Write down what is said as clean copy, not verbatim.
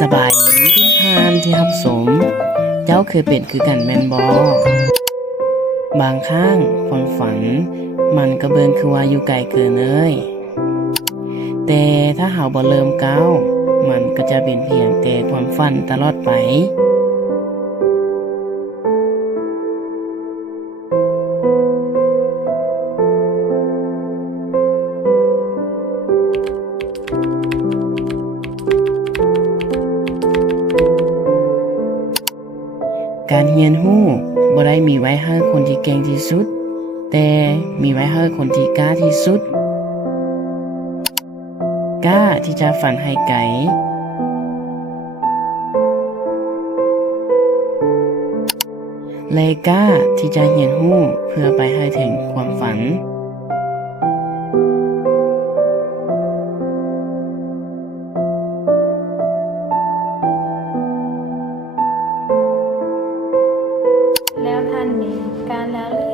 สบายดีทุกท่านที่รับชมเจ้าเคยเป็นคือกันแม่นบ่บางครั้งความฝันมันก็เบิ่งคือว่าอยู่ไกลเกินเลยแต่ถ้าเฮาบ่เริ่มก้าวมันก็จะเป็นเพียงแต่ความฝันตลอดไปการเรียนรู้บ่ได้มีไว้ให้คนที่เก่งที่สุดแต่มีไว้ให้คนที่กล้าที่สุดกล้าที่จะฝันให้ไกลและกล้าที่จะเรียนรู้เพื่อไปให้ถึงความฝันแล้วท่านมีการละเลื